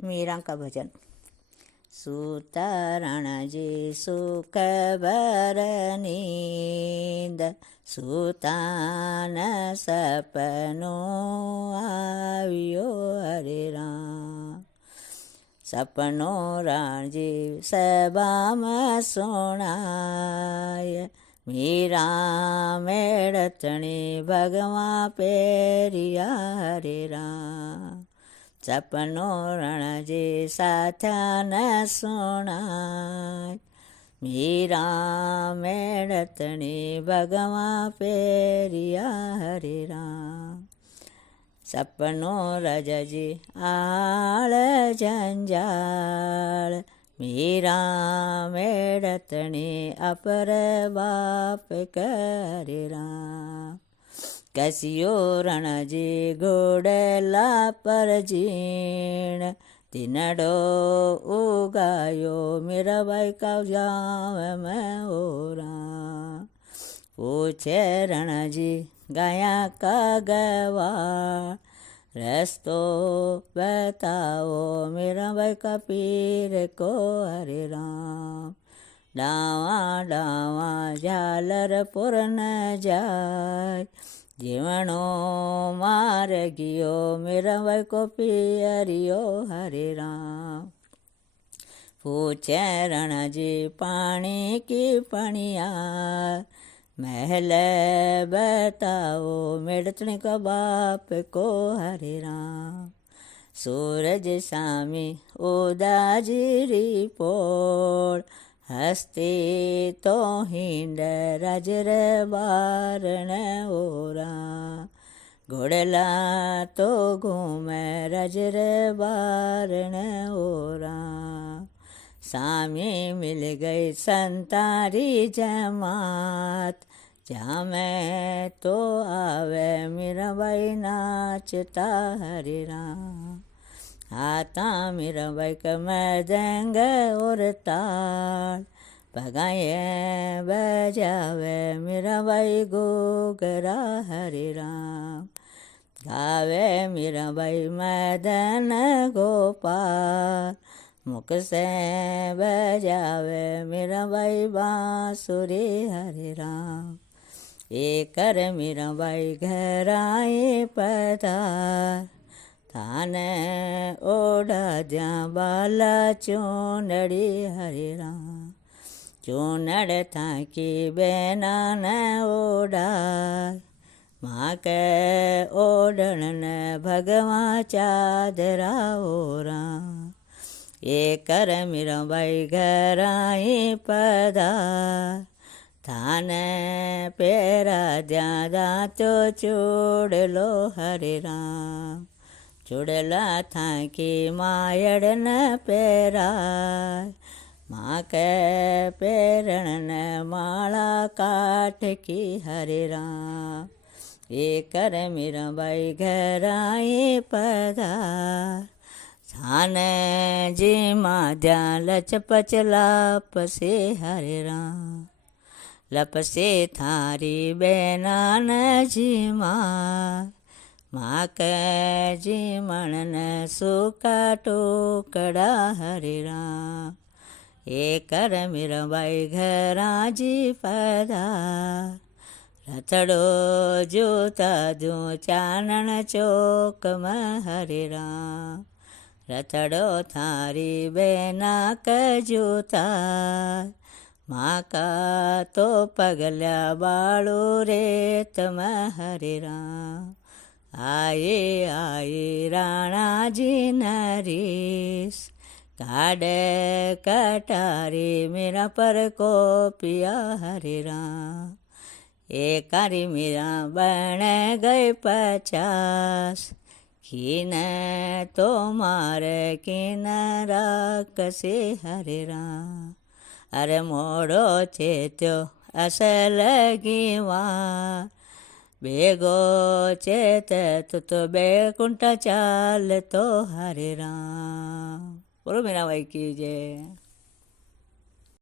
मीरा का भजन। सूतरण जी सुख भर नींद, सूतान सपनो આવ્યો હરે રામ। सपनो रणजी सभाમાં સુણાય, मीरा मेळतणी भगवा पेरिया हरे राम। सपनो रणजी साथन सुणाय, मीरा मेळतणी भगवा पेरिया हरे राम। सपनो रजजी आळ जंजाळ, मीरा मेळतणी अपर बाप करे राम। कसियो रणजी घोड़ला पर जीण, तीनडो उगायो मीराबाई का जाम में हो राम। पूछे रणजी गया का गवार, रस्तो बताओ मीराबाई का पीर को हरे राम। डावा डावा झालरपुर न जाय, जीवनो मार गियो मीराबाई को पियरियो हरे राम। पूछे रणजी पानी की पणिया, महल बताओ मेड़तणी का बाप को हरे राम। सूरज सामी उदाजीरी पोड़, हस्ती तो हिंड राजर बारण ओरा। घोड़ला तो घूमे राजर बारण ओरा। सामी मिल गई संतारी जमात, जामे तो आवे मीराबाई नाचता हरे राम। आता मीराबाई का मृदंग और ताल, भगाए बजावे मीराबाई गोगरा हरे राम। गावे मीराबाई मदन गोपाल, मुख से बजावे मीराबाई बांसुरी हरे राम। एकर मीराबाई घर आए पधार, थाने ओढ़ा द्या बाला चूनड़ी हरे राम। चूनड़ थाकी बेना न ओढ़ाय, माँ के ओढ़ण न भगवा चादरा ओरा। एकर मीराबाई घर आई पधार, थाने पेरा द्या दांतो चूड़लो हरे राम। चूड़ला थाकी मायड़ न पेराय, माँ के पेरण न माला काठ की हरे राम। एकर मीराबाई घर आई पधार, थाने जी माध्या लचपच लाप से हरे राम। लप से थारी बेना न जी माँ के जी मन सूखा टोकड़ा हरे राम। एकर मीराबाई घरा जी पधार, रथड़ो जोता दो चानन चौक में हरे राम। रथड़ो थारी बेना क जोता, माँ का तो पगल्या बाळू रेत में हरे राम। आए आए राणा जी नरीस, काड़े कटारी मीरा पर को पिया हरे राम। एकारी मीरा बन गए 50, किन तो मारे किन राकसे हरे राम। अरे मोड़ो चेत्यो असल गीवार, बेगो चेत तो बेकुंठ चाल तो हरे राम। बोलो मीराबाई की जय।